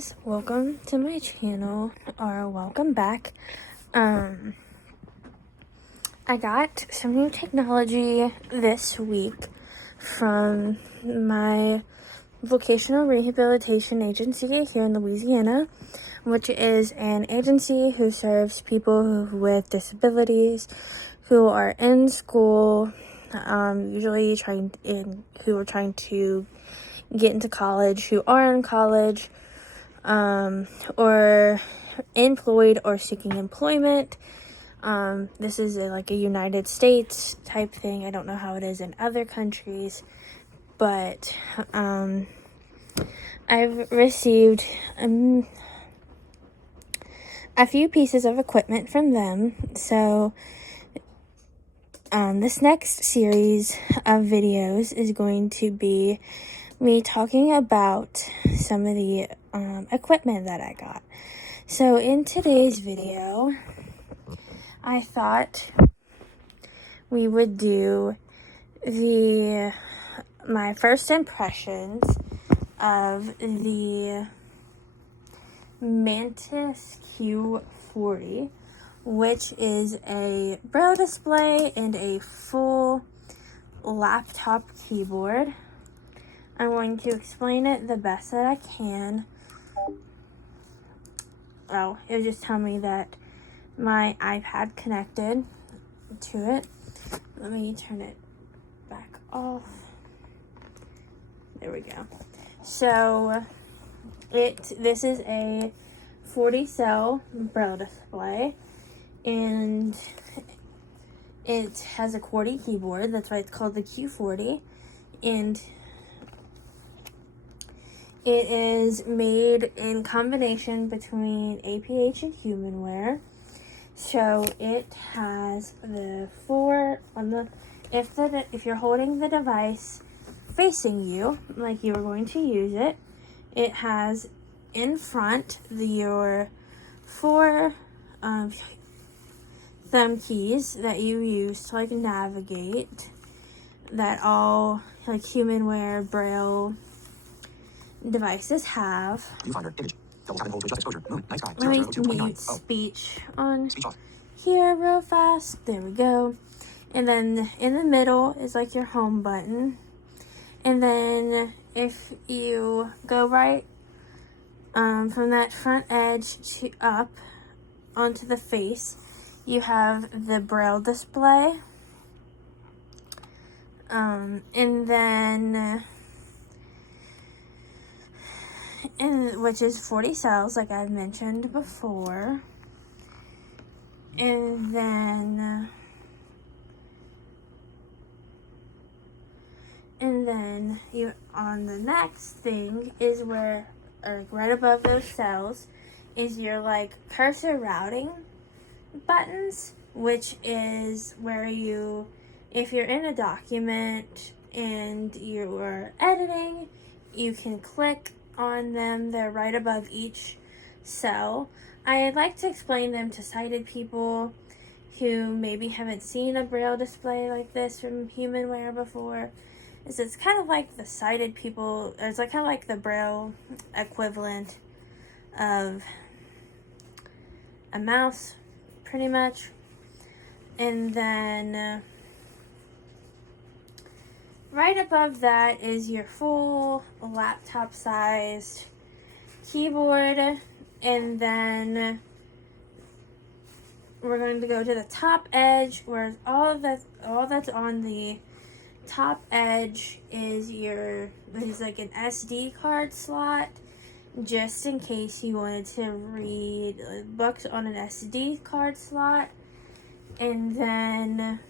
guys, welcome to my channel, or welcome back. I got some new technology this week from my vocational rehabilitation agency here in Louisiana, which is an agency who serves people with disabilities who are in school, usually who are trying to get into college, who are in college, or employed or seeking employment. This is a United States type thing. I don't know how it is in other countries, but I've received a few pieces of equipment from them. So this next series of videos is going to be me talking about some of the equipment that I got. So in today's video, I thought we would do my first impressions of the Mantis Q40, which is a braille display and a full laptop keyboard. I'm going to explain it the best that I can. Oh, it'll just tell me that my iPad connected to it. Let me turn it back off. There we go. So this is a 40 cell braille display, and it has a QWERTY keyboard. That's why it's called the Q40, and it is made in combination between APH and Humanware. So it has the four on the if you're holding the device facing you like you were going to use it, it has in front your four thumb keys that you use to navigate, that all Humanware braille devices have. Viewfinder, image. Double tap and hold to adjust exposure. Moon, night sky. Let me 002.29. mute speech on Speech off. here real fast. There we go. And then in the middle is your home button. And then if you go right from that front edge to up onto the face, you have the braille display. And then which is 40 cells, like I've mentioned before. And then you on the next thing is where, right above those cells, is your cursor routing buttons, which is where if you're in a document and you're editing, you can click on them. They're right above each cell. I'd like to explain them to sighted people who maybe haven't seen a braille display like this from Humanware before. It's kind of like the sighted people, it's kind of like the braille equivalent of a mouse, pretty much. And then right above that is your full laptop sized keyboard. And then we're going to go to the top edge, where all that's on the top edge is there's an SD card slot, just in case you wanted to read books on an SD card slot. And then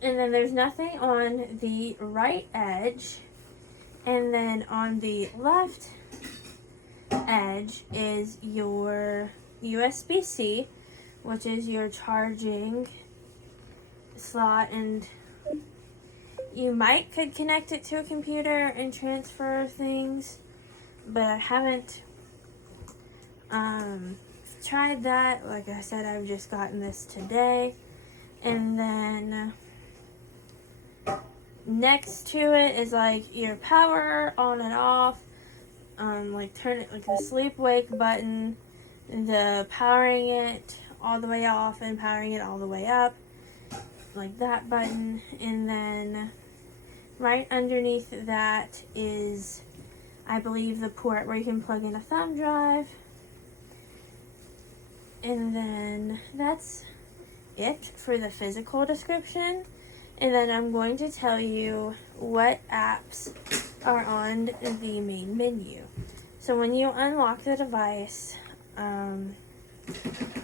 there's nothing on the right edge. And then on the left edge is your USB-C, which is your charging slot, and you could connect it to a computer and transfer things, but I haven't tried that. Like I said, I've just gotten this today. And then next to it is like your power on and off, like turn it, like the sleep wake button, the powering it all the way off and powering it all the way up, like that button. And then right underneath that is, I believe, the port where you can plug in a thumb drive. And then that's it for the physical description. And then I'm going to tell you what apps are on the main menu. So when you unlock the device,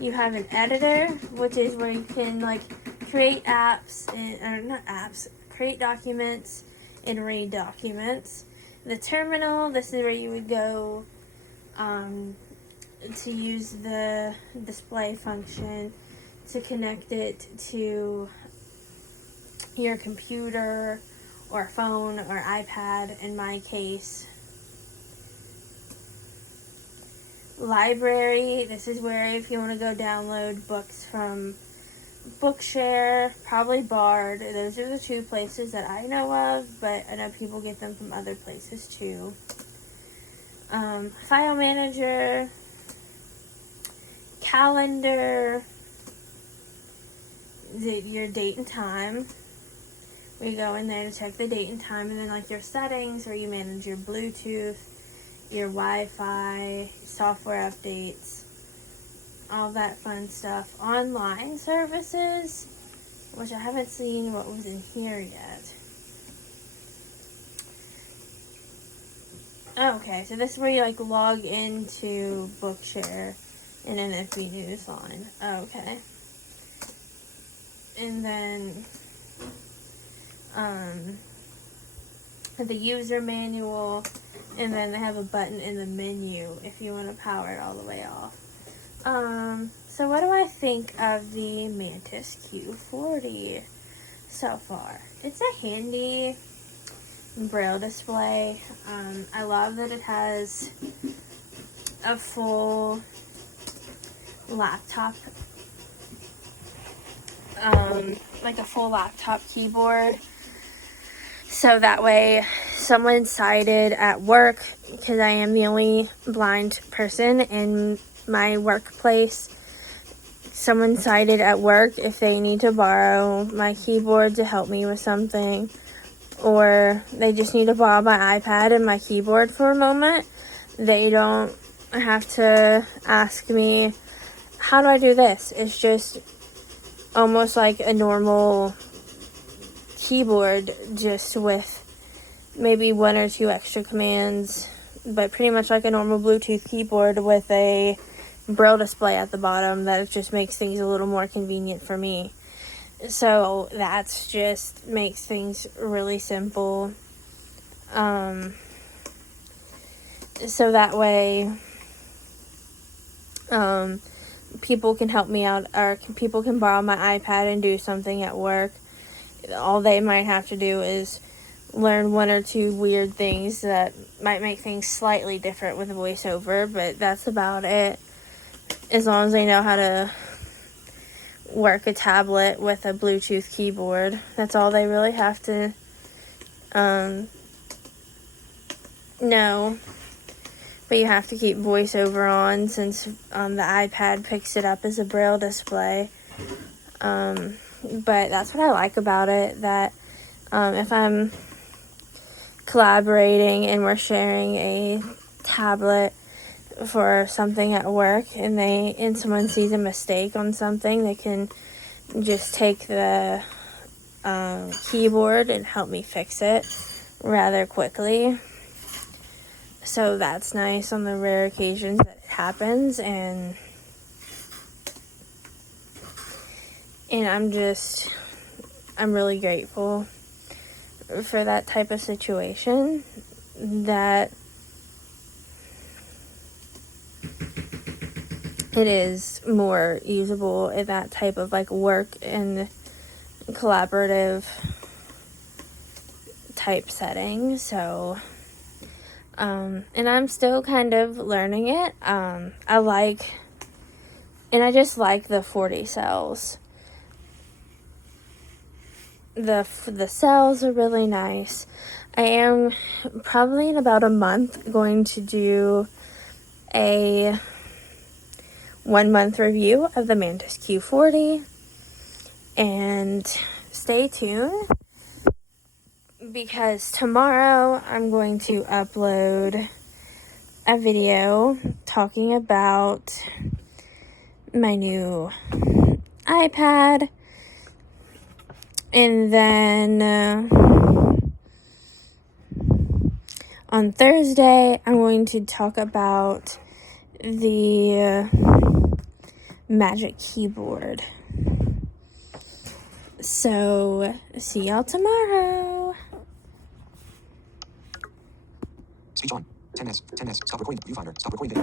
you have an editor, which is where you can like create apps, or not apps, create documents and read documents. The terminal, this is where you would go to use the display function to connect it to your computer or phone or iPad in my case. Library, this is where if you want to go download books from Bookshare, probably Bard. Those are the two places that I know of, but I know people get them from other places too. File manager, calendar, your date and time. We go in there to check the date and time, and then like your settings where you manage your Bluetooth, your Wi-Fi, software updates, all that fun stuff. Online services, which I haven't seen what was in here yet. Okay, so this is where you like log into Bookshare and NFB Newsline. Okay. And then the user manual, and then they have a button in the menu if you want to power it all the way off. So what do I think of the Mantis Q40 so far? It's a handy braille display. I love that it has a full laptop, like a full laptop keyboard. So that way, someone sighted at work, because I am the only blind person in my workplace, someone sighted at work, if they need to borrow my keyboard to help me with something, or they just need to borrow my iPad and my keyboard for a moment, they don't have to ask me, how do I do this? It's just almost like a normal keyboard, just with maybe one or two extra commands, but pretty much like a normal Bluetooth keyboard with a braille display at the bottom that just makes things a little more convenient for me. So that's just makes things really simple. So that way people can help me out, or people can borrow my iPad and do something at work. All they might have to do is learn one or two weird things that might make things slightly different with voiceover, but that's about it. As long as they know how to work a tablet with a Bluetooth keyboard, that's all they really have to know. But you have to keep voiceover on, since the iPad picks it up as a braille display. But that's what I like about it, that if I'm collaborating and we're sharing a tablet for something at work, and someone sees a mistake on something, they can just take the keyboard and help me fix it rather quickly. So that's nice on the rare occasions that it happens, and I'm really grateful for that type of situation, that it is more usable in that type of like work and collaborative type setting. So and I'm still kind of learning it. I just like the 40 cells. the cells are really nice. I am probably in about a month going to do a 1 month review of the Mantis Q40, and stay tuned because tomorrow I'm going to upload a video talking about my new iPad, and then on Thursday I'm going to talk about the Magic Keyboard. So, see y'all tomorrow. Speech on. 10S. 10S. Stop recording. Viewfinder. Stop recording video.